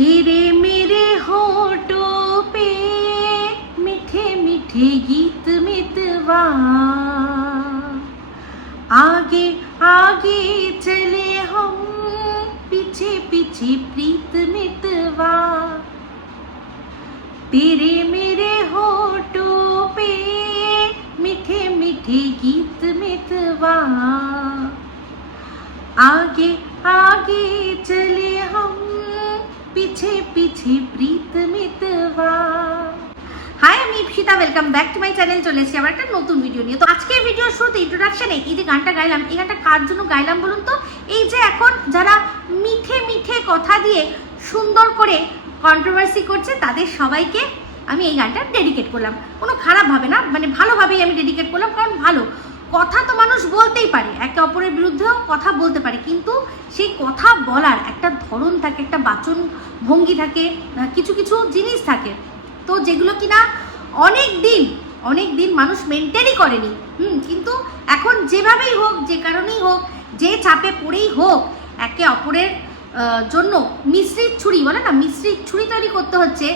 तेरे मेरे होठों पे मीठे मीठे गीत मितवा। आगे आगे चले हम, पीछे पीछे प्रीत मितवा। तेरे मेरे होठों पे मीठे मीठे गीत मितवा। आगे आगे चले हम পিছে পিছে প্রীত মিতবা হাই আমি Ipsita welcome back to my channel চলে এসেছি আবার একটা নতুন ভিডিও নিয়ে। তো আজকের ভিডিওর শুরুতে ইন্ট্রোডাকশনে এই যে গানটা গাইলাম, এই গানটা কার জন্য গাইলাম বলুন তো? এই যে এখন যারা মিঠে মিঠে কথা দিয়ে সুন্দর করে কন্ট্রোভার্সি করছে, তাদের সবাইকে আমি এই গানটা ডেডিকেট করলাম। কোনো খারাপ ভাবে না মানে ভালোভাবেই আমি ডেডিকেট করলাম, কারণ ভালো। কথা তো মানুষ বলতেই পারে, একে অপরের বিরুদ্ধেও কথা বলতে পারে, কিন্তু সেই কথা বলার একটা ধরন থাকে, একটা বাচন ভঙ্গি থাকে কিছু কিছু জিনিস থাকে। তো যেগুলো কিনা অনেক দিন অনেক দিন মানুষ মেনটেনই করেনি। হুম, কিন্তু এখন যেভাবেই হোক, যে কারণেই হোক, যে চাপে পড়েই হোক, একে অপরের জন্য মিশ্রিত ছুরি, বলে না, মিশ্রিত ছুরি তৈরি করতে হচ্ছে,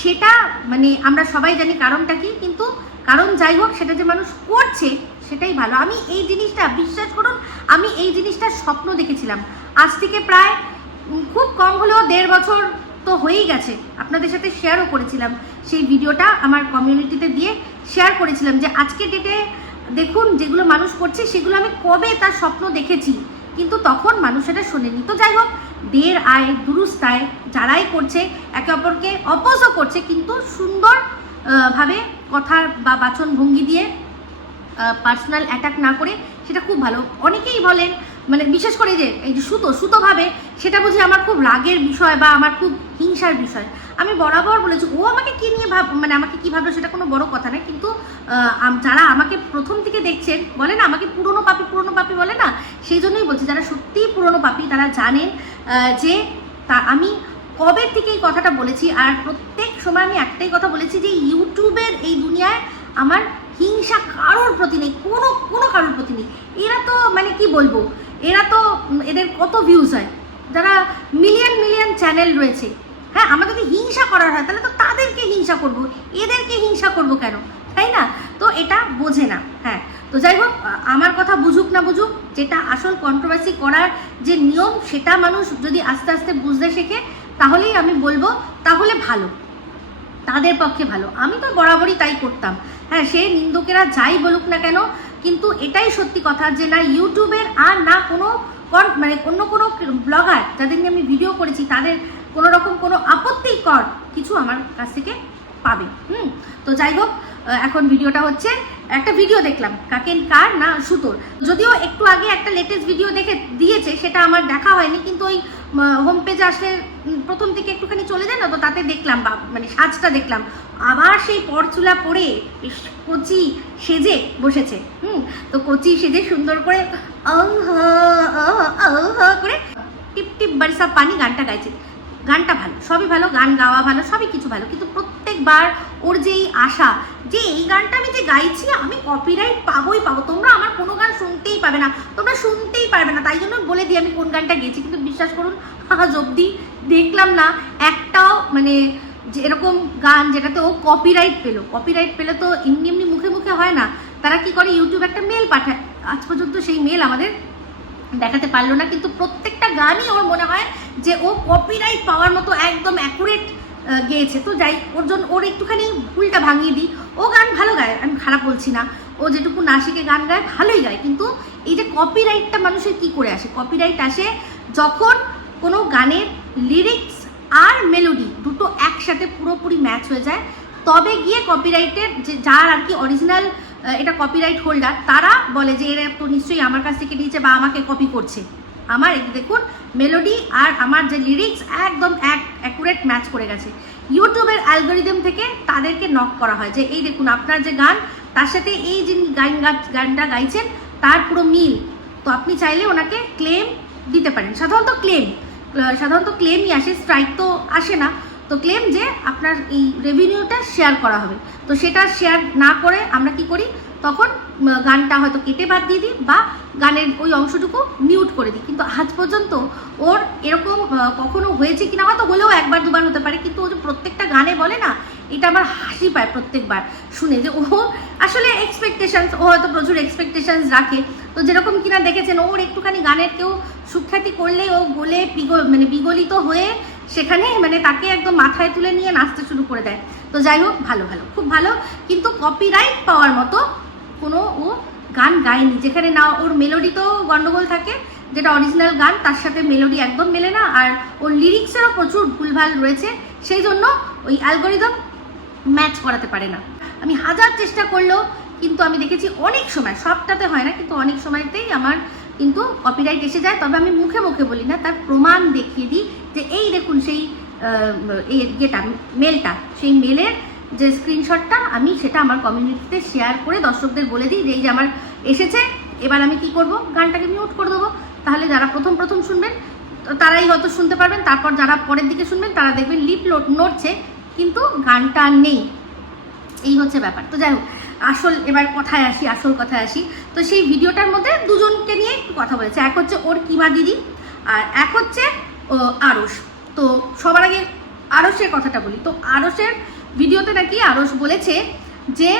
সেটা মানে আমরা সবাই জানি কারণটা কি, কিন্তু কারণ যাই হোক, সেটা যে মানুষ করছে সেটাই ভালো। আমি এই জিনিসটা, বিশ্বাস করুন, আমি এই জিনিসটা স্বপ্ন দেখেছিলাম। আজ থেকে প্রায় খুব কম হলেও দেড় বছর তো হয়েই গেছে। আপনাদের সাথে শেয়ারও করেছিলাম। সেই ভিডিওটা আমার কমিউনিটিতে দিয়ে শেয়ার করেছিলাম যে আজকে ডেটে দেখুন, যেগুলো মানুষ করছে, সেগুলো আমি কবে তার স্বপ্ন দেখেছি। কিন্তু তখন মানুষ এটা শোনেনি। তো যাই হোক, দের আয়, দুরুস্ত আয়, যারাই করছে, একে অপরকে অপোজও করছে, কিন্তু সুন্দর ভাবে কথার বা বাচন ভঙ্গি দিয়ে পার্সোনাল অ্যাটাক না করে সেটা খুব ভালো। অনেকেই বলেন মানে বিশেষ করে যে, এই যে সুতো সুতো ভাবে সেটা বুঝি আমার খুব রাগের বিষয় বা আমার খুব হিংসার বিষয়। আমি বরাবর বলেছি, ও আমাকে কী নিয়ে ভাব মানে আমাকে কী ভাবলো সেটা কোনো বড় কথা না কিন্তু যারা আমাকে প্রথম থেকে দেখছেন, বলে না, আমাকে পুরনো পাপি পুরনো পাপি বলে না, সেই জন্যই বলছি, যারা সত্যিই পুরনো পাপি, তারা জানেন যে তা আমি কবে থেকে এই কথাটা বলেছি, আর প্রত্যেক সময় আমি একটাই কথা বলেছি যে, ইউটিউবের এই দুনিয়ায় আমার হিংসা কারোর প্রতি নেই, কোনো কোনো কারোর প্রতি নেই। এরা তো মানে কি বলব, এরা তো এদের কত ভিউজ হয়। যারা মিলিয়ন মিলিয়ন চ্যানেল রয়েছে হ্যাঁ আমার যদি হিংসা করার হয়, তাহলে তো তাদেরকে হিংসা করব, এদেরকে হিংসা করব কেন? তাই না? তো এটা বোঝে না হ্যাঁ। তো যাই হোক আমার কথা বুঝুক না বুঝুক, যেটা আসল কন্ট্রোভার্সি করার যে নিয়ম, সেটা মানুষ যদি আস্তে আস্তে বুঝতে শেখে, তাহলেই আমি বলব, তাহলে ভালো। তাদের পক্ষে ভালো। আমি তো বরাবরই তাই করতাম। হ্যাঁ সে নিন্দুকেরা যাই বলুক না কেন, কিন্তু এটাই সত্যি কথা যে না ইউটিউবের আর না কোনো মানে অন্য কোনো ব্লগার যাদের নিয়ে আমি ভিডিও করেছি, তাদের কোনো রকম কোনো আপত্তিকর কিছু আমার কাছ থেকে পাবে। হুম, তো যাই হোক এখন ভিডিওটা হচ্ছে একটা ভিডিও দেখলাম, কাকেন কার না সুতোর। যদিও একটু আগে একটা লেটেস্ট ভিডিও দেখে দিয়েছে, সেটা আমার দেখা হয়নি, কিন্তু ওই হোম পেজে আসলে প্রথম থেকে একটুখানি চলে যায় না? তো তাতে দেখলাম, বা মানে সাজটা দেখলাম। আবার সেই পরচুলা পরে কচি সেজে বসেছে, হুম? তো কচি সেজে সুন্দর করে করে টিপ টিপ বারিসা পানি গানটা গাইছে। গানটা ভালো, সবই ভালো, গান গাওয়া ভালো, সবই কিছু ভালো। কিন্তু প্রত্যেকবার ওর যে এই আশা, যে এই গানটা আমি যে গাইছি, আমি কপিরাইট পাবোই পাবো। তোমরা আমার কোনো গান শুনতেই পাবে না, তোমরা শুনতেই পারবে না। তাই জন্য বলে দিই, আমি কোন গানটা গেয়েছি। কিন্তু বিশ্বাস করুন, আজ অবধি দেখলাম না, একটাও মানে এরকম গান যেটাতে ও কপিরাইট পেল। কপিরাইট পেলে তো এমনি এমনি মুখে মুখে হয় না। তারা কি করে ইউটিউব একটা মেল পাঠায়। আজ পর্যন্ত সেই মেল আমাদের দেখাতে পারল না, কিন্তু প্রত্যেকটা গানই ওর মনে হয় যে ও কপিরাইট পাওয়ার মতো একদম অ্যাকুরেট গেয়েছে। তো যাই, ওর জন্য ওর একটুখানি ভুলটা ভাঙিয়ে দিই। ও গান ভালো গায়, আমি খারাপ বলছি না। ও যেটুকু নাসিকে গান গায়, ভালোই গায়। কিন্তু এই যে কপিরাইটটা মানুষের কি করে আসে? কপিরাইট আসে যখন কোনো গানের লিরিক্স আর মেলোডি দুটো একসাথে পুরোপুরি ম্যাচ হয়ে যায়, তবে গিয়ে কপিরাইটের যে যার আর কি অরিজিনাল এটা কপিরাইট হোল্ডার তারা বলে যে এরা তো নিশ্চয়ই আমার কাছ থেকে নিয়েছে বা আমাকে কপি করছে। আমার দেখুন মেলোডি আর আমার যে লিরিক্স একদম এক অ্যাকুরেট ম্যাচ করে গেছে। ইউটিউবের অ্যালগোরিদম থেকে তাদেরকে নক করা হয় যে, এই দেখুন, আপনার যে গান, তার সাথে এই যে গান গানটা গাইছেন, তার পুরো মিল। তো আপনি চাইলে ওনাকে ক্লেম দিতে পারেন। সাধারণত ক্লেম সাধারণত ক্লেমই আসে স্ট্রাইক তো আসে না। তো ক্লেম যে আপনার এই রেভিনিউটা শেয়ার করা হবে। তো সেটা শেয়ার না করে আমরা কি করি? তখন গানটা হয়তো কেটে বাদ দিয়ে দিই বা গানের ওই অংশটুকু মিউট করে দিই। কিন্তু আজ পর্যন্ত ওর এরকম কখনো হয়েছে কিনা হয়তো হলেও একবার, দুবার হতে পারে। কিন্তু ও যে প্রত্যেকটা গানে বলে না, এটা আমার হাসি পায় প্রত্যেকবার শুনে যে ও আসলে এক্সপেকটেশনস ও হয়তো প্রচুর এক্সপেকটেশনস রাখে। তো যেরকম কিনা দেখেছেন, ওর একটুখানি গানের কেউ সুখ্যাতি করলে ও বলে বিগ মানে বিগলিত হয়ে সেখানে মানে তাকে একদম মাথায় তুলে নিয়ে নাচতে শুরু করে দেয়। তো যাই হোক, ভালো ভালো, খুব ভালো। কিন্তু কপিরাইট পাওয়ার মতো কোনো ও গান গায়নি। যেখানে না ওর মেলোডিতেও গন্ডগোল থাকে, যেটা অরিজিনাল গান, তার সাথে মেলোডি একদম মেলে না। আর ওর লিরিক্সেরও প্রচুর ভুলভাল রয়েছে। সেই জন্য ওই অ্যালগোরিদম ম্যাচ করাতে পারে না। আমি হাজার চেষ্টা করলেও কিন্তু আমি দেখেছি অনেক সময়, সবটাতে হয় না, কিন্তু অনেক সময়তেই আমার কিন্তু কপিরাইট এসে যায়। তবে আমি মুখে মুখে বলি না, তার প্রমাণ দেখিয়ে দিই। যে এই দেখুন সেই ইয়েটা মেলটা সেই মেলের যে স্ক্রিনশটটা আমি সেটা আমার কমিউনিটিতে শেয়ার করে দর্শকদের বলে দিই যে এই যে আমার এসেছে, এবার আমি কি করব? গানটাকে মিউট করে দেবো। তাহলে যারা প্রথম প্রথম শুনবেন তারাই হয়তো শুনতে পারবেন, তারপর যারা পরের দিকে শুনবেন, তারা দেখবেন লিপ লোড নড়ছে, কিন্তু গানটা নেই। এই হচ্ছে ব্যাপার। তো যাই হোক, আসল, এবার কথায় আসি, আসল কথায় আসি। তো সেই ভিডিওটার মধ্যে দুজনকে নিয়ে একটু কথা বলেছে। এক হচ্ছে ওর কিমা দিদি, আর এক হচ্ছে ও, আরস তো সবার আগে আরসের কথাটা বলি। তো আরসের ভিডিওতে নাকি আরস বলেছে যে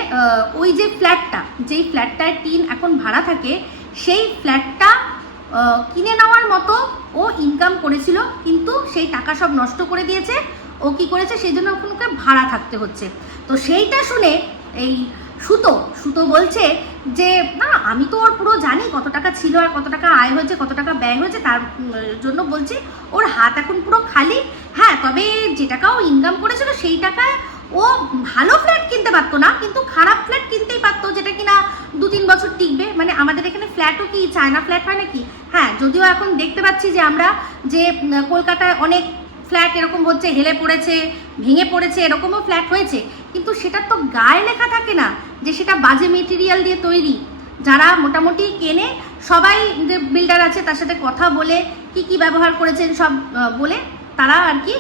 ওই যে ফ্ল্যাটটা যেই ফ্ল্যাটটায় টিন এখন ভাড়া থাকে সেই ফ্ল্যাটটা কিনে নেওয়ার মতো ও ইনকাম করেছিল কিন্তু সেই টাকা সব নষ্ট করে দিয়েছে। ও কি করেছে? সেই জন্য এখন ওকে ভাড়া থাকতে হচ্ছে। তো সেইটা শুনে এই সুতো সুতো বলছে যে, না, আমি তো ওর পুরো জানি কত টাকা ছিল আর কত টাকা আয় হয়েছে, কত টাকা ব্যয় হয়েছে, তার জন্য বলছি ওর হাত এখন পুরো খালি। হ্যাঁ তবে যে টাকা ও ইনকাম করেছিল সেই টাকায় ও ভালো ফ্ল্যাট কিনতে পারতো না, কিন্তু খারাপ ফ্ল্যাট কিনতেই পারতো, যেটা কিনা দু তিন বছর টিকবে। মানে আমাদের এখানে ফ্ল্যাটও কি চায়না ফ্ল্যাট হয় নাকি? হ্যাঁ যদিও এখন দেখতে পাচ্ছি যে আমরা যে কলকাতায় অনেক ফ্ল্যাট এরকম হচ্ছে, হেলে পড়েছে, ভেঙে পড়েছে, এরকমও ফ্ল্যাট হয়েছে। কিন্তু সেটা তো গায়ে লেখা থাকে না যে সেটা বাজে মেটেরিয়াল দিয়ে তৈরি। যারা মোটামুটি কেনে, সবাই যে বিল্ডার আছে তার সাথে কথা বলে, কি কি ব্যবহার করেছেন সব বলে তারা আর কি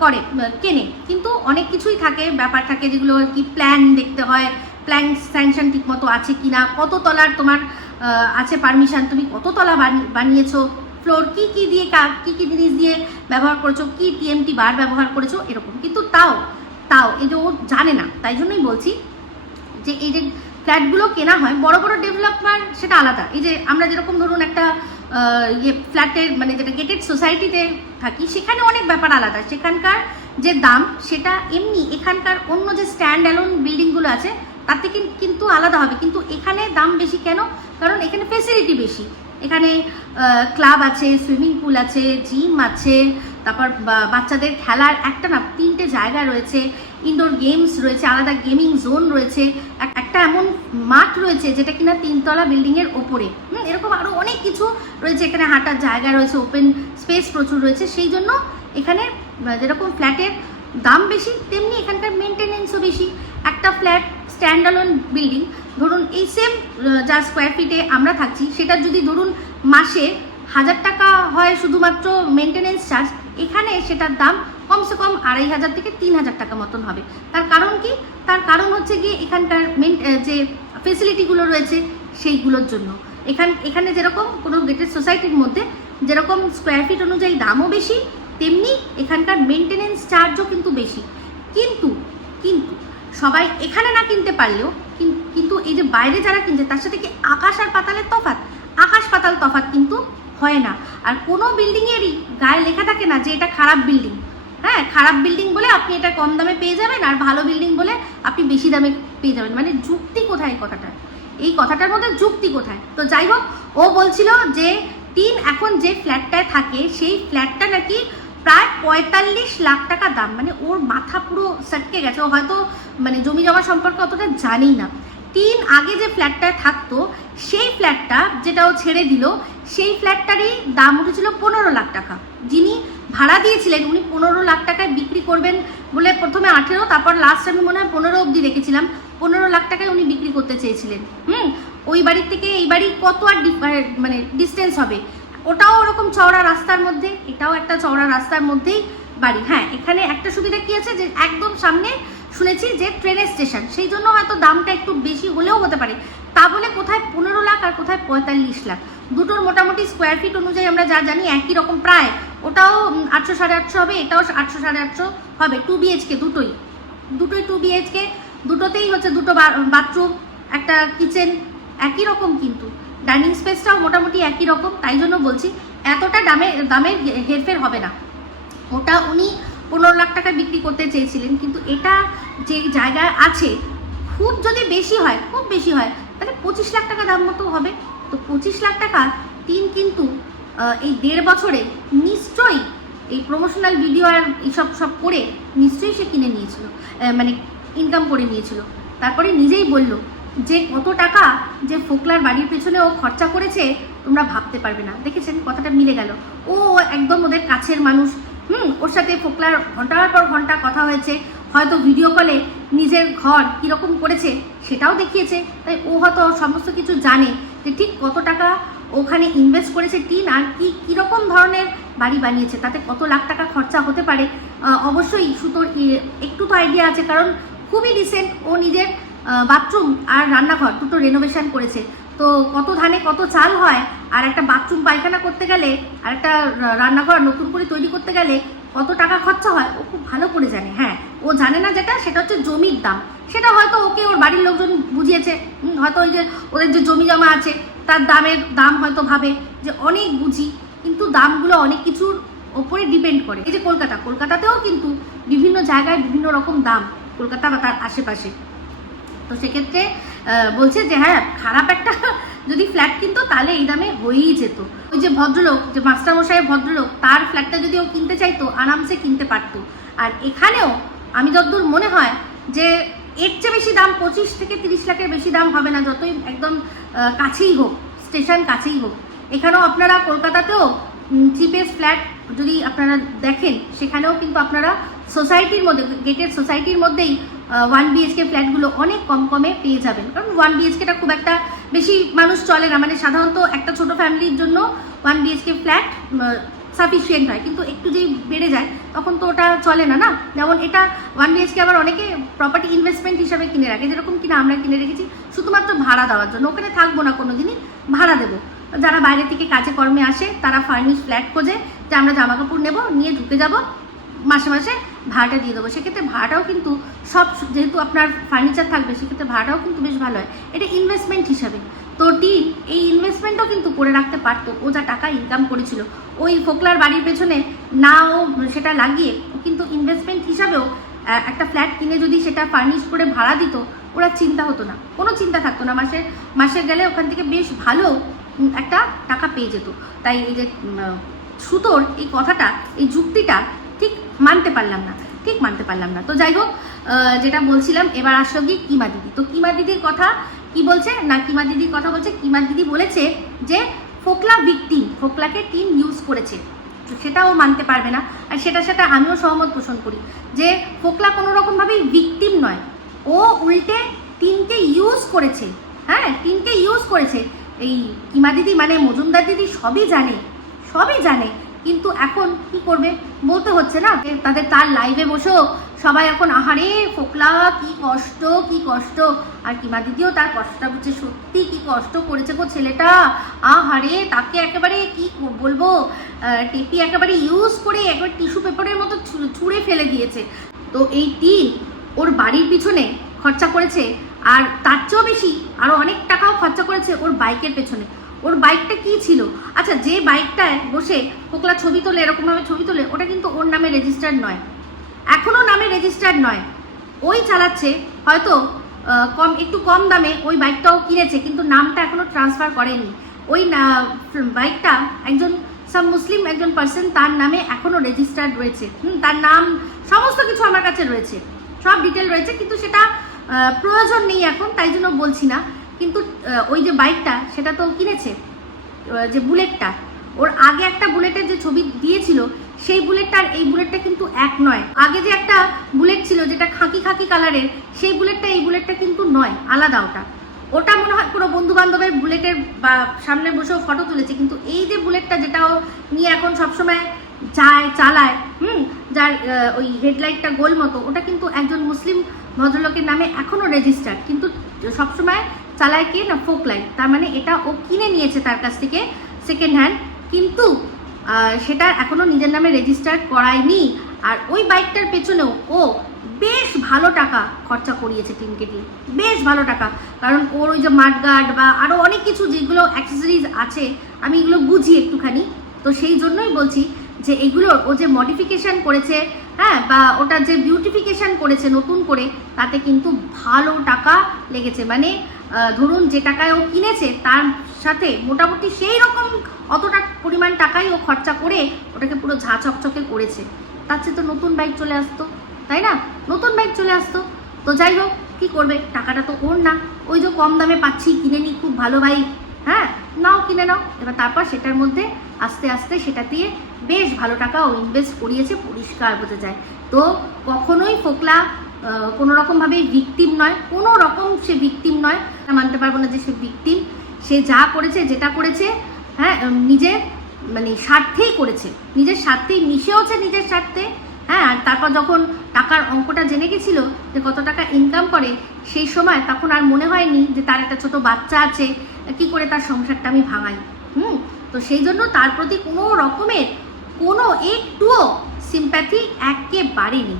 করে কেনে। কিন্তু অনেক কিছুই থাকে, ব্যাপার থাকে যেগুলো আর কি প্ল্যান দেখতে হয় প্ল্যান স্যাংশন ঠিকমতো আছে কি না কত তলার তোমার আছে পারমিশন তুমি কত তলা বানি- বানিয়েছো ফ্লোর কি কি দিয়ে কা- কি কি জিনিস দিয়ে ব্যবহার করেছ, কি টিএমটি বার ব্যবহার করেছ, এরকম। কিন্তু তাও তাও, এই যে ও জানে না, তাই জন্যই বলছি যে এই যে ফ্ল্যাটগুলো কেনা হয়, বড় বড় ডেভেলপমেন্ট সেটা আলাদা। এই যে আমরা যেরকম ধরুন একটা ইয়ে ফ্ল্যাটের মানে যেটা গেটেড সোসাইটিতে থাকি, সেখানে অনেক ব্যাপার আলাদা। সেখানকার যে দাম, সেটা এমনি এখানকার অন্য যে স্ট্যান্ড অ্যালোন বিল্ডিংগুলো আছে, তার থেকে কিন্তু আলাদা হবে। কিন্তু এখানে দাম বেশি কেন? কারণ এখানে ফেসিলিটি বেশি। এখানে ক্লাব আছে সুইমিং পুল আছে জিম আছে তারপর বাচ্চাদের খেলার একটা না তিনটে জায়গা রয়েছে ইনডোর গেমস রয়েছে আলাদা গেমিং জোন রয়েছে একটা এমন মাঠ রয়েছে যেটা কিনা তিনতলা বিল্ডিংয়ের ওপরে। হুম, এরকম আরও অনেক কিছু রয়েছে এখানে হাঁটার জায়গা রয়েছে ওপেন স্পেস প্রচুর রয়েছে। সেই জন্য এখানে যেরকম ফ্ল্যাটের দাম বেশি তেমনি এখানকার মেনটেনেন্সও বেশি। একটা ফ্ল্যাট স্ট্যান্ড স্ট্যান্ডালোন বিল্ডিং ধরুন এই সেম যা স্কোয়ার ফিটে আমরা থাকছি সেটা যদি ধরুন মাসে হাজার টাকা হয় শুধুমাত্র মেনটেনেন্স চার্জ এখানে সেটার দাম কমসে কম আড়াই হাজার থেকে তিন হাজার টাকা মতন হবে। তার কারণ কি? তার কারণ হচ্ছে গিয়ে এখানকার মেন যে ফেসিলিটিগুলো রয়েছে সেইগুলোর জন্য। এখান, এখানে যেরকম কোনো গেটেড সোসাইটির মধ্যে যেরকম স্কোয়ার ফিট অনুযায়ী দামও বেশি, তেমনি এখানকার মেনটেনেন্স চার্জও কিন্তু বেশি। কিন্তু কিন্তু সবাই এখানে না কিনতে পারলেও, কিন- কিন্তু এই যে বাইরে যারা কিনছে, তার সাথে কি আকাশ আর পাতালের তফাত আকাশ পাতাল তফাৎ কিন্তু হয় না। আর কোনো বিল্ডিংয়েরই গায়ে লেখা থাকে না যে এটা খারাপ বিল্ডিং হ্যাঁ খারাপ বিল্ডিং বলে আপনি এটা কম দামে পেয়ে যাবেন আর ভালো বিল্ডিং বলে আপনি বেশি দামে পেয়ে যাবেন। মানে যুক্তি কোথায় এই কথাটা এই কথাটার মধ্যে যুক্তি কোথায়? তো যাই হোক, ও বলছিল যে টিন এখন যে ফ্ল্যাটটায় থাকে, সেই ফ্ল্যাটটা নাকি প্রায় পঁয়তাল্লিশ লাখ টাকা দাম। মানে ওর মাথা পুরো সটকে গেছে। ও হয়তো মানে জমি জমা সম্পর্কে অতটা জানি না। তিন আগে যে ফ্ল্যাটটায় থাকতো, সেই ফ্ল্যাটটা যেটা ও ছেড়ে দিল, সেই ফ্ল্যাটটারই দাম উঠেছিল পনেরো লাখ টাকা। যিনি ভাড়া দিয়েছিলেন, উনি পনেরো লাখ টাকায় বিক্রি করবেন বলে প্রথমে আঠেরো, তারপর লাস্ট আমি মনে হয় পনেরো অবধি রেখেছিলাম। পনেরো লাখ টাকায় উনি বিক্রি করতে চেয়েছিলেন। হুম? ওই বাড়ির থেকে এই বাড়ি কত আর মানে ডিস্টেন্স হবে? ওটাও ওরকম চওড়া রাস্তার মধ্যে, এটাও একটা চওড়া রাস্তার মধ্যেই বাড়ি। হ্যাঁ এখানে একটা সুবিধা কি আছে? যে একদম সামনে শুনেছি যে ট্রেনের স্টেশন, সেই জন্য হয়তো দামটা একটু বেশি হলেও হতে পারে। তা বলে কোথায় পনেরো লাখ আর কোথায় পঁয়তাল্লিশ লাখ? দুটোর মোটামুটি স্কোয়ার ফিট অনুযায়ী আমরা যা জানি, একই রকম প্রায়। ওটাও আটশো সাড়ে আটশো হবে, এটাও আটশো সাড়ে আটশো হবে টু বিএইচকে দুটোই। দুটোই টু বিএইচকে দুটোতেই হচ্ছে দুটো বাথরুম, একটা কিচেন একই রকম কিন্তু। ডাইনিং স্পেসটাও মোটামুটি একই রকম, তাই জন্য বলছি, এতটা দামে দামের হেরফের হবে না। ওটা উনি পনেরো লাখ টাকা বিক্রি করতে চেয়েছিলেন, কিন্তু এটা যে জায়গায় আছে, খুব যদি বেশি হয়, খুব বেশি হয়, তাহলে পঁচিশ লাখ টাকা দাম মতো হবে। তো পঁচিশ লাখ টাকা তিন কিন্তু এই দেড় বছরে নিশ্চয়ই এই প্রমোশনাল ভিডিও আর এইসব সব করে নিশ্চয়ই সে কিনে নিয়েছিল মানে ইনকাম করে নিয়েছিল। তারপরে নিজেই বলল যে কত টাকা যে ফোকলার বাড়ির পেছনে ও খরচা করেছে, তোমরা ভাবতে পারবে না। দেখেছেন কথাটা মিলে গেল। ও একদম ওদের কাছের মানুষ। হুম, ওর সাথে ফোকলার ঘণ্টার পর ঘণ্টা কথা হয়েছে। হয়তো ভিডিও কলে নিজের ঘর কীরকম করেছে সেটাও দেখিয়েছে। তাই ও হয়তো সমস্ত কিছু জানে যে ঠিক কত টাকা ওখানে ইনভেস্ট করেছে টিন আর কি কীরকম ধরনের বাড়ি বানিয়েছে, তাতে কত লাখ টাকা খরচা হতে পারে। অবশ্যই সুতোর একটু তো আইডিয়া আছে, কারণ খুবই রিসেন্ট ও নিজের বাথরুম আর রান্নাঘর দুটো রেনোভেশন করেছে। তো কত ধানে কত চাল হয়, আর একটা বাথরুম পায়খানা করতে গেলে আর একটা রান্নাঘর নতুন করে তৈরি করতে গেলে কত টাকা খরচা হয়, ও খুব ভালো করে জানে হ্যাঁ। ও জানে না যেটা, সেটা হচ্ছে জমির দাম। সেটা হয়তো ওকে ওর বাড়ির লোকজন বুঝিয়েছে হয়তো ওই যে ওদের যে জমি জমা আছে, তার দামের দাম হয়তো ভাবে, যে অনেক বুঝি, কিন্তু দামগুলো অনেক কিছুর ওপরে ডিপেন্ড করে। এই যে কলকাতা, কলকাতাতেও কিন্তু বিভিন্ন জায়গায় বিভিন্ন রকম দাম, কলকাতা বা তার আশেপাশে। তো সেক্ষেত্রে বলছে যে হ্যাঁ খারাপ একটা যদি ফ্ল্যাট কিনতো, তাহলে এই দামে হয়েই যেত। ওই যে ভদ্রলোক, যে মাস্টারমশাইয়ের ভদ্রলোক, তার ফ্ল্যাটটা যদি ও কিনতে চাইতো, আরামসে কিনতে পারতো। আর এখানেও আমি যতদূর মনে হয় যে, এর চেয়ে বেশি দাম পঁচিশ থেকে তিরিশ লাখের বেশি দাম হবে না, যতই একদম কাছেই হোক, স্টেশন কাছেই হোক। এখানেও আপনারা কলকাতাতেও চিপেস্ট ফ্ল্যাট যদি আপনারা দেখেন, সেখানেও কিন্তু আপনারা সোসাইটির মধ্যে গেটেড সোসাইটির মধ্যেই ওয়ান বিএইচকে ফ্ল্যাটগুলো অনেক কম কমে পেয়ে যাবেন। কারণ ওয়ান বিএইচকেটা খুব একটা বেশি মানুষ চলে না। মানে সাধারণত একটা ছোট ফ্যামিলির জন্য ওয়ান বিএইচকে ফ্ল্যাট সাফিসিয়েন্ট হয়। কিন্তু একটু যেই বেড়ে যায়, তখন তো ওটা চলে না না? যেমন এটা ওয়ান বিএইচকে আবার অনেকে প্রপার্টি ইনভেস্টমেন্ট হিসাবে কিনে রাখে। যেরকম কিনা আমরা কিনে রেখেছি, শুধুমাত্র ভাড়া দেওয়ার জন্য। ওখানে থাকব না কোনো দিনই ভাড়া দেবো। যারা বাইরে থেকে কাজে কর্মে আসে, তারা ফার্নিশ ফ্ল্যাট খোঁজে যে আমরা জামা কাপড় নেব, নিয়ে ঢুকে যাব। মাসে মাসে ভাড়াটা দিয়ে দেবো। সেক্ষেত্রে ভাড়াটাও কিন্তু সব যেহেতু আপনার ফার্নিচার থাকবে, সেক্ষেত্রে ভাড়াটাও কিন্তু বেশ ভালো হয়। এটা ইনভেস্টমেন্ট হিসাবে। তো টিন এই ইনভেস্টমেন্টও কিন্তু করে রাখতে পারতো। ও যা টাকা ইনকাম করেছিল। ওই ফোকলার বাড়ির পেছনে না ও সেটা লাগিয়ে কিন্তু ইনভেস্টমেন্ট হিসাবেও একটা ফ্ল্যাট কিনে যদি সেটা ফার্নিশ করে ভাড়া দিত, ওরা চিন্তা হতো না। কোনো চিন্তা থাকতো না। মাসে মাসে গেলে ওখান থেকে বেশ ভালো একটা টাকা পেয়ে যেত। তাই এই যে সুতোর এই কথাটা, এই যুক্তিটা ঠিক মানতে পারলাম না, ঠিক মানতে পারলাম না। তো যাই হোক যেটা বলছিলাম, এবার আসলো গিয়ে কিমা দিদি। তো কিমা দিদির কথা কি বলছে না কিমা দিদির কথা বলছে? কিমা দিদি বলেছে যে ফোকলা ভিকটিম ফোকলাকে টিম ইউজ করেছে। সেটাও মানতে পারবে না। আর সেটার সাথে আমিও সহমত পোষণ করি যে ফোকলা কোনো রকমভাবেই ভিকটিম নয়। ও উল্টে টিমকে ইউজ করেছে। হ্যাঁ টিমকে ইউজ করেছে। এই কিমা দিদি মানে মজুমদার দিদি সবই জানে সবই জানে কিন্তু এখন কি করবে? বলতে হচ্ছে না। তাদের তার লাইভে বসেও সবাই এখন, আহারে, ফোকলা, কি কষ্ট কি কষ্ট। আর কিমা দিদিও তার কষ্টটা বুঝছে। সত্যি কি কষ্ট করেছে গো ছেলেটা। আহারে, তাকে একেবারে কি বলব? টেপি একেবারে ইউজ করে একবার টিস্যু পেপারের মতো ছুঁড়ে ফেলে দিয়েছে। তো এই টিন ওর বাড়ির পিছনে খরচা করেছে। আর তার চেয়েও বেশি আরও অনেক টাকাও খরচা করেছে ওর বাইকের পেছনে। ওর বাইকটা কি ছিল? আচ্ছা যে বাইকটায় বসে কোকলা ছবি তোলে, এরকমভাবে ছবি তোলে, ওটা কিন্তু ওর নামে রেজিস্টার্ড নয়। এখনও নামে রেজিস্টার্ড নয়। ওই চালাচ্ছে, হয়তো কম, একটু কম দামে ওই বাইকটাও কিনেছে, কিন্তু নামটা এখনও ট্রান্সফার করেনি। ওই বাইকটা একজন সাম মুসলিম একজন পার্সন তার নামে এখনও রেজিস্টার্ড রয়েছে। হুম, তার নাম, সমস্ত কিছু আমার কাছে রয়েছে। সব ডিটেল রয়েছে, কিন্তু সেটা প্রয়োজন নেই এখন, তাই জন্য বলছি না। কিন্তু ওই যে বাইকটা, সেটা তো কিনেছে যে বুলেটটা। ওর আগে একটা বুলেটের যে ছবি দিয়েছিল, সেই বুলেটটা আর এই বুলেটটা কিন্তু এক নয়। আগে যে একটা বুলেট ছিল, যেটা খাঁকি খাঁকি কালারের, সেই বুলেটটা, এই বুলেটটা কিন্তু নয়, আলাদা ওটা। ওটা মনে হয় কোনো বন্ধু বান্ধবের বুলেটের বা সামনে বসেও ফটো তুলেছে, কিন্তু এই যে বুলেটটা যেটা ও নিয়ে এখন সবসময় যায়, চালায়, হুম, যার ওই হেডলাইটটা গোল মতো, ওটা কিন্তু একজন মুসলিম ভদ্রলোকের নামে এখনও রেজিস্টার্ড কিন্তু সবসময় চালায় কে না ফোক লাইট তার মানে এটা ও কিনে নিয়েছে তার কাছ থেকে সেকেন্ড হ্যান্ড কিন্তু সেটা এখনও নিজের নামে রেজিস্টার করায়নি। আর ওই বাইকটার পেছনেও ও বেশ ভালো টাকা খরচা করিয়েছে টিমকে দিয়ে। বেশ ভালো টাকা। কারণ ওর ওই যে মাঠগার্ড বা আরও অনেক কিছু যেগুলো অ্যাক্সেসরিজ আছে, আমি এগুলো বুঝি একটুখানি। তো সেই জন্যই বলছি যে এগুলো ও যে মডিফিকেশান করেছে হ্যাঁ বা ওটার যে বিউটিফিকেশান করেছে নতুন করে, তাতে কিন্তু ভালো টাকা লেগেছে। মানে ধরুন যে টাকায় ও কিনেছে, তার সাথে মোটামুটি সেই রকম অতটা পরিমাণ টাকাই ও খরচা করে ওটাকে পুরো ঝা চকচকে করেছে। তার চেয়ে তো নতুন বাইক চলে আসতো, তাই না? নতুন বাইক চলে আসতো। তো যাই হোক, কী করবে? টাকাটা তো ওর না। ওই যে কম দামে পাচ্ছি, কিনে নিই খুব ভালো বাইক হ্যাঁ? নাও, কিনে নাও। এবার তারপর সেটার মধ্যে আস্তে আস্তে সেটা দিয়ে বেশ ভালো টাকা ও ইনভেস্ট করিয়েছে, পরিষ্কার বোঝা যায়। তো কখনোই ফোকলা কোনো রকমভাবেই ভিকটিম নয়, কোনো রকম সে ভিকটিম নয়। মানতে পারব না যে সে ভিকটিম সে যা করেছে, যেটা করেছে হ্যাঁ নিজের মানে স্বার্থেই করেছে। নিজের স্বার্থেই মিশেওছে নিজের স্বার্থে হ্যাঁ আর তারপর যখন টাকার অঙ্কটা জেনে গেছিল যে কত টাকা ইনকাম করে, সেই সময় তখন আর মনে হয়নি যে তার একটা ছোট বাচ্চা আছে, কি করে তার সংসারটা আমি ভাঙাই, হুম? তো সেই জন্য তার প্রতি কোনো রকমের কোনো একটুও সিম্প্যাথি একেবারে নেই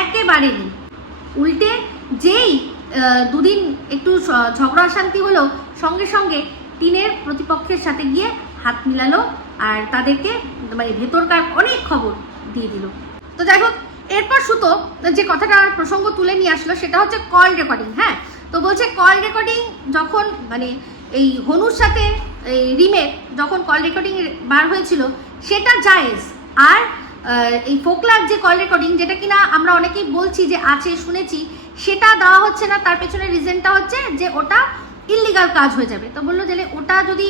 একেবারে নেই। উল্টে যেই দুদিন একটু ঝগড়া অশান্তি হলো, সঙ্গে সঙ্গে টিনের প্রতিপক্ষের সাথে গিয়ে হাত মিলালো আর তাদেরকে মানে ভেতরকার অনেক খবর দিয়ে দিল। তো যাই হোক, এরপর সুতো যে কথাটা প্রসঙ্গ তুলে নিয়ে আসলো সেটা হচ্ছে কল রেকর্ডিং হ্যাঁ? তো বলছে কল রেকর্ডিং যখন মানে এই হনুর সাথে এই রিমের যখন কল রেকর্ডিং বার হয়েছিল, সেটা জায়েজ। আর এই ফোকলার যে কল রেকর্ডিং যেটা কিনা আমরা অনেকেই বলছি যে আছে, শুনেছি, সেটা দেওয়া হচ্ছে না, তার পেছনে রিজনটা হচ্ছে যে ওটা ইল্লিগাল কাজ হয়ে যাবে। তো বলল যে ওটা যদি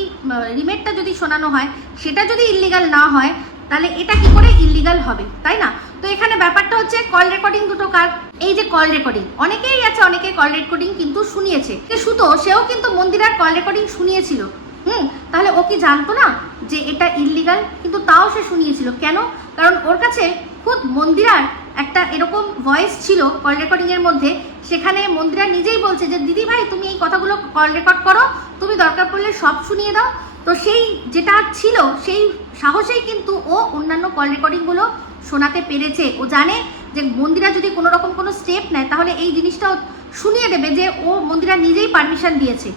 রিমেটটা যদি শোনানো হয়, সেটা যদি ইল্লিগাল না হয়, তাহলে এটা কি করে ইল্লিগাল হবে, তাই না? তো এখানে ব্যাপারটা হচ্ছে কল রেকর্ডিং দুটো কাজ। এই যে কল রেকর্ডিং অনেকেই আছে, অনেকে কল রেকর্ডিং কিন্তু শুনিয়েছে। সুতো, সেও কিন্তু মন্দিরার কল রেকর্ডিং শুনিয়েছিল। হুম, তাহলে ও কি জানতো না যে এটা ইল্লিগাল কিন্তু তাও সে শুনিয়েছিল। কেন? কারণ ওর কাছে খুদ মন্দিরার একটা এরকম ভয়েস ছিল কল রেকর্ডিং এর মধ্যে। সেখানে মন্দিরা নিজেই বলছে যে, দিদি ভাই, তুমি এই কথাগুলো কল রেকর্ড করো, তুমি দরকার পড়লে সব শুনিয়ে দাও। তো সেই যেটা ছিল, সেই সাহসেই কিন্তু ও অন্যান্য কল রেকর্ডিংগুলো শোনাতে পেরেছে। ও জানে যে, মন্দিরা যদি কোনো রকম কোনো স্টেপ নেয়, তাহলে এই জিনিসটাও শুনিয়ে দেবে যে, ও মন্দিরা নিজেই পারমিশন দিয়েছে।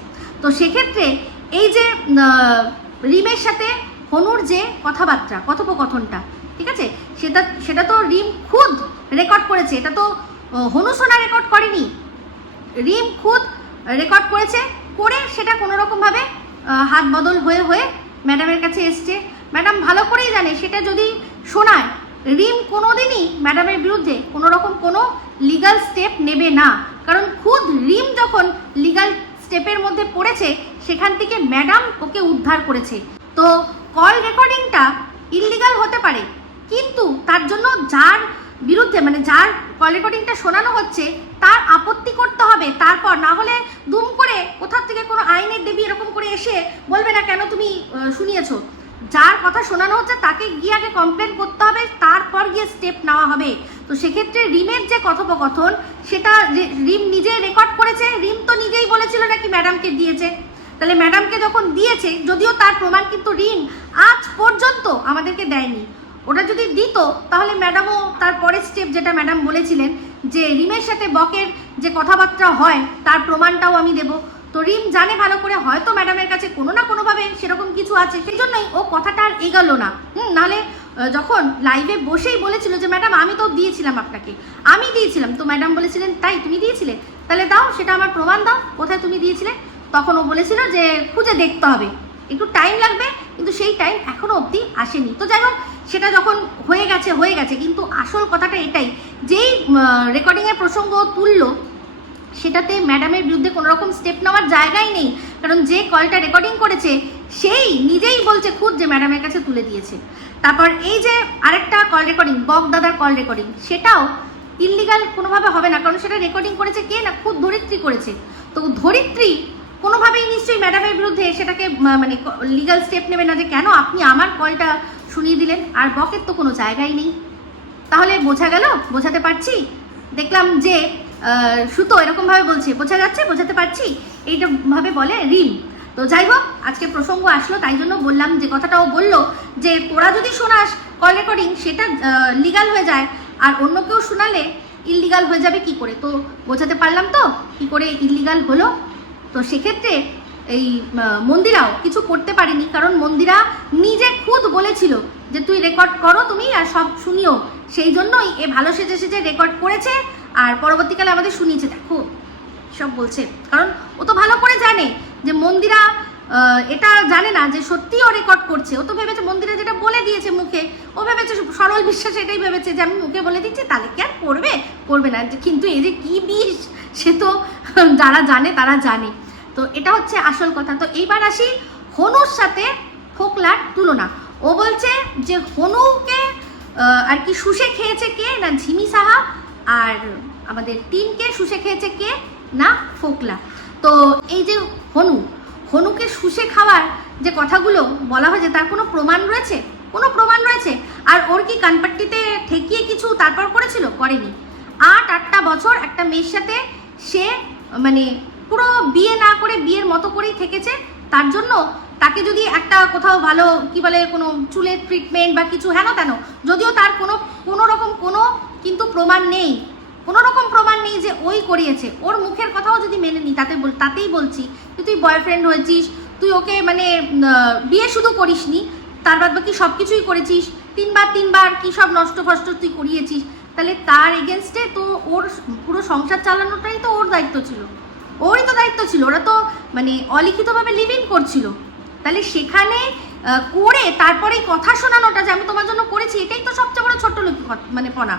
তো সেক্ষেত্রে এই যে রিমের সাথে হনুর যে কথাবার্তা, কথোপকথনটা ঠিক আছে? সেটা সেটা তো রিম খুদ রেকর্ড করেছে। এটা তো আহ, হনু সোনা রেকর্ড করেনি। রিম খুদ রেকর্ড করেছে করে সেটা কোনো রকমভাবে আহ, হাত বদল হয়ে হয়ে ম্যাডামের কাছে এসছে। ম্যাডাম ভালো করেই জানে সেটা যদি শোনায় রিম কোনো দিনই ম্যাডামের বিরুদ্ধে কোনো রকম কোনো লিগাল স্টেপ নেবে না। কারণ খুদ রিম যখন লিগাল স্টেপের মধ্যে পড়েছে সেখান থেকে ম্যাডাম ওকে উদ্ধার করেছে। তো কল রেকর্ডিংটা ইললিগাল হতে পারে। কিন্তু তার জন্য যার বিরুদ্ধে মানে যার কল রেকর্ডিংটা শোনানো হচ্ছে, তার আপত্তি করতে হবে। তারপর না হলে দুম করে কোথার থেকে কোনো আইনের দেবী এরকম করে এসে বলবে না কেন তুমি শুনিয়েছো। যার কথা শোনানো হচ্ছে, তাকে গিয়ে আগে কমপ্লেন করতে হবে, তারপর গিয়ে স্টেপ নেওয়া হবে। তো সেক্ষেত্রে রিমের যে কথোপকথন, সেটা রিম নিজে রেকর্ড করেছে, রিম তো নিজেই বলেছিল নাকি ম্যাডামকে দিয়েছে। তাহলে ম্যাডামকে যখন দিয়েছে, যদিও তার প্রমাণ কিন্তু রিম আজ পর্যন্ত আমাদেরকে দেয়নি। ওটা যদি দিত, তাহলে ম্যাডামও তার পরের স্টেপ যেটা ম্যাডাম বলেছিলেন, যে রিমের সাথে বকের যে কথাবার্তা হয়, তার প্রমাণটাও আমি দেব। তো রিম জানে ভালো করে, হয়তো ম্যাডামের কাছে কোনো না কোনোভাবে সেরকম কিছু আছে, সেই জন্যই ও কথাটা আর এগালো না। হুম, নাহলে যখন লাইভে বসেই বলেছিল যে, ম্যাডাম, আমি তো দিয়েছিলাম আপনাকে, আমি দিয়েছিলাম। তো ম্যাডাম বলেছিলেন, তাই, তুমি দিয়েছিলে? তাহলে দাও, সেটা আমার প্রমাণ দাও, কোথায় তুমি দিয়েছিলে? তখন ও বলেছিল যে, খুঁজে দেখতে হবে। একটু টাইম লাগবে, কিন্তু সেই টাইম এখনও অবধি আসেনি। তো যাই হোক, সেটা যখন হয়ে গেছে হয়ে গেছে, কিন্তু আসল কথাটা এটাই, যেই রেকর্ডিংয়ের প্রসঙ্গ তুললো, সেটাতে ম্যাডামের বিরুদ্ধে কোনো রকম স্টেপ নেওয়ার জায়গাই নেই, কারণ যে কলটা রেকর্ডিং করেছে, সেই নিজেই বলছে খুদ যে ম্যাডামের কাছে তুলে দিয়েছে। তারপর এই যে আরেকটা কল রেকর্ডিং বক দাদার কল রেকর্ডিং সেটাও ইললিগাল কোনোভাবে হবে না, কারণ সেটা রেকর্ডিং করেছে কে না, খুদ ধরিত্রী করেছে। তো ধরিত্রী কোনোভাবেই নিশ্চয়ই ম্যাডামের বিরুদ্ধে সেটাকে মানে লিগাল স্টেপ নেবে না যে কেন আপনি আমার কলটা শুনিয়ে দিলেন আর বকের তো কোনো জায়গাই নেই। তাহলে বোঝা গেল? বোঝাতে পারছি? দেখলাম যে সুতো এরকমভাবে বলছে। বোঝা যাচ্ছে? বোঝাতে পারছি? এইটাভাবে বলে রিম। তো যাই হোক, আজকে প্রসঙ্গ আসলো, তাই জন্য বললাম যে কথাটাও বলল যে তোরা যদি শোনাস কল রেকর্ডিং সেটা লিগাল হয়ে যায়। আর অন্য কেউ শোনালে ইললিগাল হয়ে যাবে কি করে? তো বোঝাতে পারলাম তো? কি করে ইললিগাল হলো? তো সেক্ষেত্রে এই মন্দিরাও কিছু করতে পারেনি, কারণ মন্দিরা নিজে খুদ বলেছিল যে তুই রেকর্ড করো তুমি আর সব শুনিও। সেই জন্যই এ ভালো সেজে সেজে রেকর্ড করেছে আর পরবর্তীকালে আমাদের শুনিয়েছে। দেখো, সব বলছে। কারণ ও তো ভালো করে জানে যে মন্দিরা এটা জানে না যে সত্যি ও রেকর্ড করছে। ও তো ভেবেছে মন্দিরে যেটা বলে দিয়েছে মুখে। ও ভেবেছে সরল বিশ্বাস এটাই ভেবেছে যে আমি মুখে বলে দিচ্ছি, তাহলে কি আর করবে? করবে না। কিন্তু এই যে কি বিষ, সে তো যারা জানে তারা জানে। তো এটা হচ্ছে আসল কথা। তো এইবার আসি হনুর সাথে ফোকলার তুলনা। ও বলছে যে হনুকে আর কি শুষে খেয়েছে কে? না ঝিমি সাহা, আর আমাদের টিনকে শুষে খেয়েছে কে? না ফোকলা তো এই যে হনু হনুকে শুষে খাওয়ার যে কথাগুলো বলা হয়েছে তার কোনো প্রমাণ রয়েছে? কোনো প্রমাণ রয়েছে? আর ওর কি কানপাট্টিতে ঠেকিয়ে কিছু তারপর করেছিল? করেনি। আট, আটটা বছর একটা মেয়ের সাথে সে মানে পুরো বিয়ে না করে বিয়ের মতো করেই থেকেছে, তার জন্য তাকে যদি একটা কোথাও ভালো, কি বলে, কোনো চুলের ট্রিটমেন্ট বা কিছু হেন তেন, যদিও তার কোনো কোনো রকম কোনো কিন্তু প্রমাণ নেই। কোনো রকম প্রমাণ নেই যে ওই করিয়েছে। ওর মুখের কথাও যদি মেনে নিই তাতে তাতেই বলছি যে তুই বয়ফ্রেন্ড হয়েছিস, তুই ওকে মানে বিয়ে শুধু করিসনি, তার বাদ বাকি সব কিছুই করেছিস, তিনবার তিনবার কি সব নষ্ট ফষ্ট তুই করিয়েছিস, তাহলে তার এগেনস্টে তো ওর পুরো সংসার চালানোটাই তো ওর দায়িত্ব ছিল। ওরই তো দায়িত্ব ছিল, ওরা তো মানে অলিখিতভাবে লিভ ইন করছিল। তাহলে সেখানে করে তারপরে কথা শোনানোটা যে আমি তোমার জন্য করেছি, এটাই তো সবচেয়ে বড় ছোট্ট লোক মানে পনা।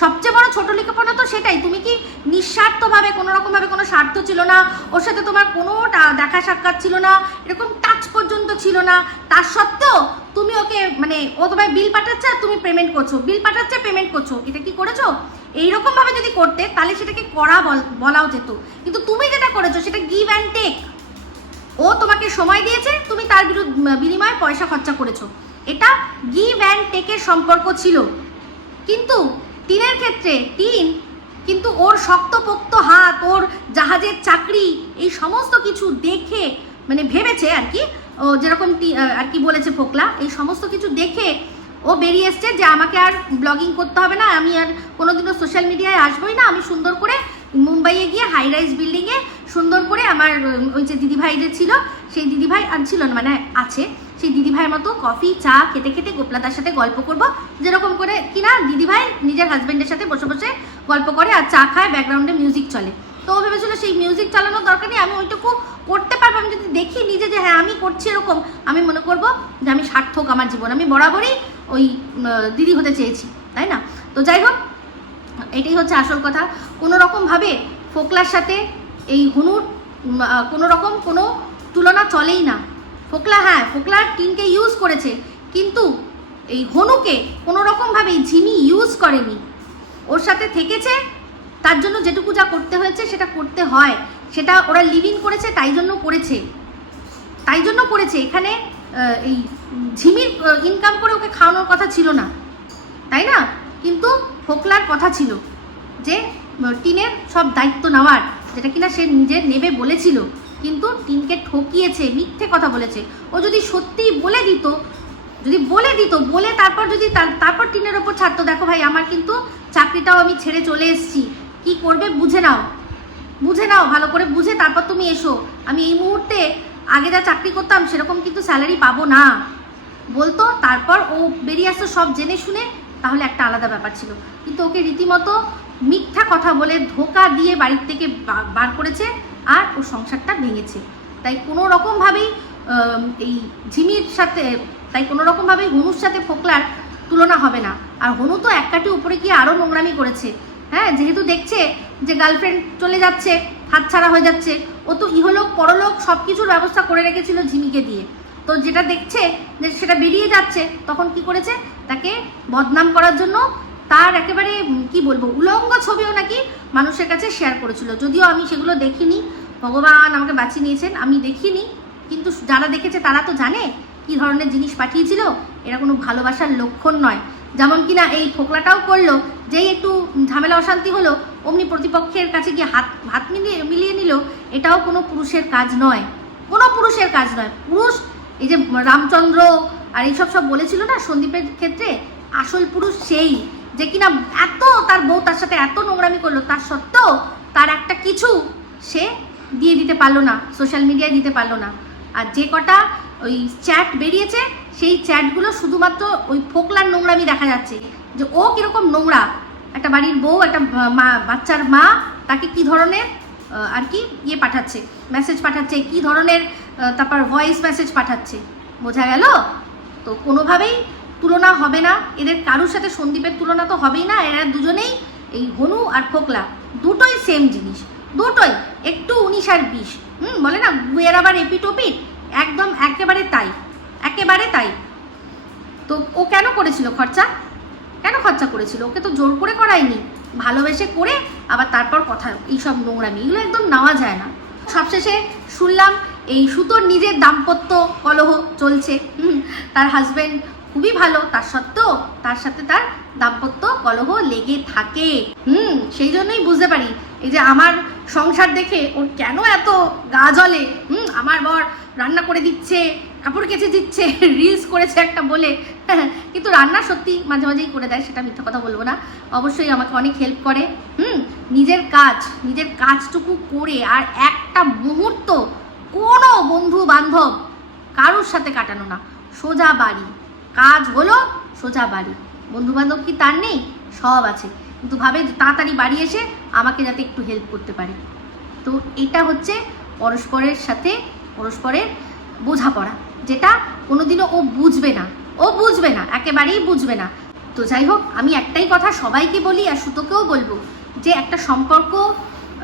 সবচেয়ে বড় ছোট লেখাপনা তো সেটাই। তুমি কি নিঃস্বার্থভাবে কোনো রকমভাবে কোনো স্বার্থ ছিল না? ওর সাথে তোমার কোনো দেখা সাক্ষাৎ ছিল না? এরকম টাচ পর্যন্ত ছিল না? তার সত্ত্বেও তুমি ওকে মানে ও তোমায় বিল পাঠাচ্ছে আর তুমি পেমেন্ট করছ। বিল পাঠাচ্ছে পেমেন্ট করছ। এটা কি করেছ? এইরকম ভাবে যদি করতে, তাহলে সেটাকে করা বল- বলাও যেত। কিন্তু তুমি যেটা করেছ, সেটা গিভ অ্যান্ড টেক ও তোমাকে সময় দিয়েছে, তুমি তার বিরুদ্ধ বিনিময়ে পয়সা খরচা করেছ। এটা গিভ অ্যান্ড টেকের সম্পর্ক ছিল। কিন্তু টিনের ক্ষেত্রে, তিন, কিন্তু ওর শক্তপোক্ত হাত, ওর জাহাজের চাকরি, এই সমস্ত কিছু দেখে মানে ভেবেছে আর কি, ও যেরকম আর কি বলেছে ফোকলা, এই সমস্ত কিছু দেখে ও বেরিয়ে এসছে যে আমাকে আর ব্লগিং করতে হবে না, আমি আর কোনোদিনও সোশ্যাল মিডিয়ায় আসবোই না, আমি সুন্দর করে মুম্বাইয়ে গিয়ে হাই রাইজ বিল্ডিংয়ে সুন্দর করে আমার ওই যে দিদিভাই যে ছিল, সেই দিদিভাই আর ছিল না মানে আছে সেই দিদিভাইয়ের মতো কফি, চা, খেতে খেতে গোপলাদার সাথে গল্প করব। যেরকম করে কিনা দিদিভাই নিজের হাজব্যান্ডের সাথে বসে বসে গল্প করে আর চা খায় ব্যাকগ্রাউন্ডে মিউজিক চলে। তো ও ভেবেছিল সেই মিউজিক চালানোর দরকার নেই, আমি ওইটুকু করতে পারব। আমি যদি দেখি নিজে যে হ্যাঁ আমি করছি এরকম, আমি মনে করব যে আমি সার্থক আমার জীবন। আমি বরাবরই ওই দিদি হতে চেয়েছি, তাই না? তো যাই হোক, এটাই হচ্ছে আসল কথা। কোনো রকমভাবে ফোকলার সাথে এই হনুর কোনো রকম কোনো তুলনা চলেই না। ফোকলা হ্যাঁ ফোকলার টিনকে ইউজ করেছে, কিন্তু এই হনুকে কোনো রকমভাবেই ঝিমি ইউজ করেনি। ওর সাথে থেকেছে, তার জন্য যেটুকু যা করতে হয়েছে সেটা করতে হয়। সেটা ওরা লিভ ইন করেছে, তাই জন্য করেছে। তাই জন্য করেছে, এখানে এই ঝিমির ইনকাম করে ওকে খাওয়ানোর কথা ছিল না, তাই না? কিন্তু ফোকলার কথা ছিল যে টিনের সব দায়িত্ব নেওয়ার, যেটা কিনা সে নিজে নেবে বলেছিল। কিন্তু টিনকে ঠকিয়েছে, মিথ্যে কথা বলেছে। ও যদি সত্যি বলে দিত, যদি বলে দিত, বলে তারপর যদি তারপর টিনের ওপর ছাড়তো, দেখো ভাই, আমার কিন্তু চাকরিটাও আমি ছেড়ে চলে এসেছি। কি করবে বুঝে নাও। বুঝে নাও, ভালো করে বুঝে তারপর তুমি এসো। আমি এই মুহূর্তে আগে যা চাকরি করতাম, সেরকম কিন্তু স্যালারি পাবো না। বলতো, তারপর ও বেরিয়ে আসতো সব জেনে শুনে, তাহলে একটা আলাদা ব্যাপার ছিল। কিন্তু ওকে রীতিমতো মিথ্যা কথা বলে ধোকা দিয়ে বাড়ির থেকে বার করেছে। আর ওর সংসারটা ভেঙেছে। তাই কোনো রকমভাবেই এই ঝিমির সাথে, তাই কোনো রকমভাবেই হনুর সাথে ফোকলার তুলনা হবে না। আর হনু তো এক কাটি উপরে গিয়ে আরও নোংরামি করেছে। হ্যাঁ যেহেতু দেখছে যে গার্লফ্রেন্ড চলে যাচ্ছে, হাতছাড়া হয়ে যাচ্ছে, ও তো ইহলোক, পরলোক সব কিছুর ব্যবস্থা করে রেখেছিল ঝিমিকে দিয়ে। তো যেটা দেখছে যে সেটা বেরিয়ে যাচ্ছে, তখন কি করেছে? তাকে বদনাম করার জন্য তার একেবারে কি বলব, উলঙ্গ ছবিও নাকি মানুষের কাছে শেয়ার করেছিল। যদিও আমি সেগুলো দেখিনি ভগবান আমাকে বাঁচিয়ে নিয়েছেন, আমি দেখিনি। কিন্তু যারা দেখেছে তারা তো জানে কি ধরনের জিনিস পাঠিয়েছিল। এরা কোনো ভালোবাসার লক্ষণ নয়। যেমন কিনা এই ফোকলাটাও করল, যেই একটু ঝামেলা অশান্তি হলো, অমনি প্রতিপক্ষের কাছে গিয়ে হাত হাত মিলিয়ে মিলিয়ে নিল, এটাও কোনো পুরুষের কাজ নয়। কোনো পুরুষের কাজ নয়। পুরুষ, এই যে রামচন্দ্র আর এইসব সব বলেছিল না সন্দীপের ক্ষেত্রে, আসল পুরুষ সেই, যে কিনা এত তার বউ তার সাথে এত নোংরামি করল, তার সত্ত্বেও তার একটা কিছু সে দিয়ে দিতে পারল না সোশ্যাল মিডিয়ায় দিতে পারল না। আর যে কটা ওই চ্যাট বেরিয়েছে, সেই চ্যাটগুলো শুধুমাত্র ওই ফোকলার নোংরামি দেখা যাচ্ছে। যে ও কীরকম নোংরা? একটা বাড়ির বউ, একটা মা, বাচ্চার মা, তাকে কি ধরনের আর কি ইয়ে পাঠাচ্ছে? মেসেজ পাঠাচ্ছে, কি ধরনের তারপর ভয়েস মেসেজ পাঠাচ্ছে? বোঝা গেল? তো কোনোভাবেই তুলনা হবে না। এদের কারুর সাথে সন্দীপের তুলনা তো হবেই না। এরা দুজনেই এই হনু আর ফোকলা। দুটোই সেম জিনিস। দুটোই। একটু উনিশ আর বিশ। হুম, বলে না, গুয়ের আবার এপিট ওপিট একদম একেবারে তাই একেবারে তাই। তো ও কেন করেছিল খরচা? কেন খরচা করেছিল? ওকে তো জোর করে করায়নি। ভালোবেসে করে আবার তারপর কথা, এইসব নোংরামি, এগুলো একদম নেওয়া যায় না। সবশেষে শুনলাম, এই সুতোর নিজের দাম্পত্য কলহ চলছে। তার হাজবেন্ড খুবই ভালো। তার সত্ত্বেও তার সাথে তার দাম্পত্য কলহ লেগে থাকে। হুম, সেই জন্যই বুঝতে পারি। এই যে আমার সংসার দেখে ওর কেন এত গা জ্বলে? হুম, আমার বর রান্না করে দিচ্ছে, কাপড় কেচে দিচ্ছে রিলস করেছে একটা বলে। কিন্তু রান্না সত্যি মাঝে মাঝেই করে দেয়, সেটা মিথ্যা কথা বলব না। অবশ্যই আমাকে অনেক হেল্প করে। হুম, নিজের কাজ, নিজের কাজটুকু করে আর একটা মুহূর্ত কোনো বন্ধু বান্ধব কারোর সাথে কাটানো না। সোজা বাড়ি। কাজ হলো সোজা বাড়ি। বন্ধু বান্ধব কি তার নেই? সব আছে। কিন্তু ভাবে তাড়াতাড়ি বাড়ি এসে আমাকে যাতে একটু হেল্প করতে পারে। তো এটা হচ্ছে পরস্পরের সাথে পরস্পরের বোঝাপড়া। যেটা কোনোদিনও ও বুঝবে না। ও বুঝবে না। একেবারেই বুঝবে না। তো যাই হোক, আমি একটাই কথা সবাইকে বলি আর সুতোকেও বলব যে একটা সম্পর্ক,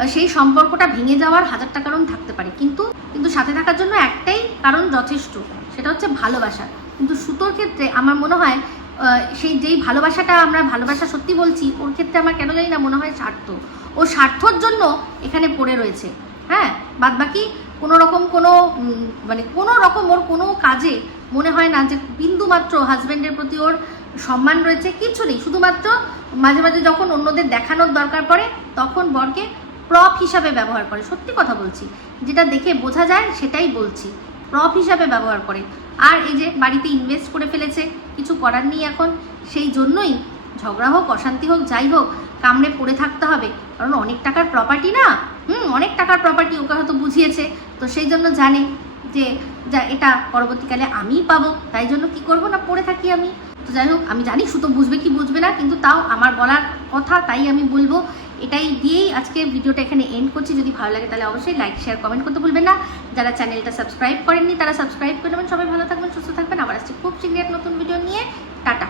সেই সম্পর্কটা ভেঙে যাওয়ার হাজারটা কারণ থাকতে পারে। কিন্তু কিন্তু সাথে থাকার জন্য একটাই কারণ যথেষ্ট। সেটা হচ্ছে ভালোবাসা। কিন্তু সুতোর ক্ষেত্রে আমার মনে হয় সেই যেই ভালোবাসাটা আমরা ভালোবাসা সত্যি বলছি, ওর ক্ষেত্রে আমার কেন জানি না মনে হয় স্বার্থ। ও স্বার্থর জন্য এখানে পড়ে রয়েছে। হ্যাঁ? বাদ বাকি কোনো রকম কোনো মানে কোনো রকম ওর কোনো কাজে মনে হয় না যে বিন্দু মাত্র হাজব্যান্ডের প্রতি ওর সম্মান রয়েছে, কিছু নেই। শুধুমাত্র মাঝে মাঝে যখন অন্যদের দেখানোর দরকার পড়ে, তখন বরকে প্রপ হিসাবে ব্যবহার করে। সত্যি কথা বলছি। যেটা দেখে বোঝা যায়, সেটাই বলছি। প্রপ হিসাবে ব্যবহার করে। আর এই যে বাড়িতে ইনভেস্ট করে ফেলেছে, কিছু করার নেই এখন, সেই জন্যই ঝগড়া হোক, অশান্তি হোক, যাই হোক, কামড়ে পড়ে থাকতে হবে। কারণ অনেক টাকার প্রপার্টি না? হুম, অনেক টাকার প্রপার্টি ওকে হয়তো বুঝিয়েছে। তো সেই জন্য জানে যে যা, এটা পরবর্তীকালে আমিই পাবো। তাই জন্য কি করব না, পড়ে থাকি আমি। তো যাই হোক, আমি জানি সুতো বুঝবে কি বুঝবে না, কিন্তু তাও আমার বলার কথা, তাই আমি বলব এটাই দিয়েই আজকে ভিডিওটা এখানে এন্ড করছি। যদি ভালো লাগে তাহলে অবশ্যই লাইক শেয়ার কমেন্ট করতে ভুলবেন না। যারা চ্যানেলটা সাবস্ক্রাইব করেননি, তারা সাবস্ক্রাইব করে নেবেন। সবাই ভালো থাকবেন, সুস্থ থাকবেন। আবার আসছে খুব শীঘ্রই নতুন ভিডিও নিয়ে। টাটা।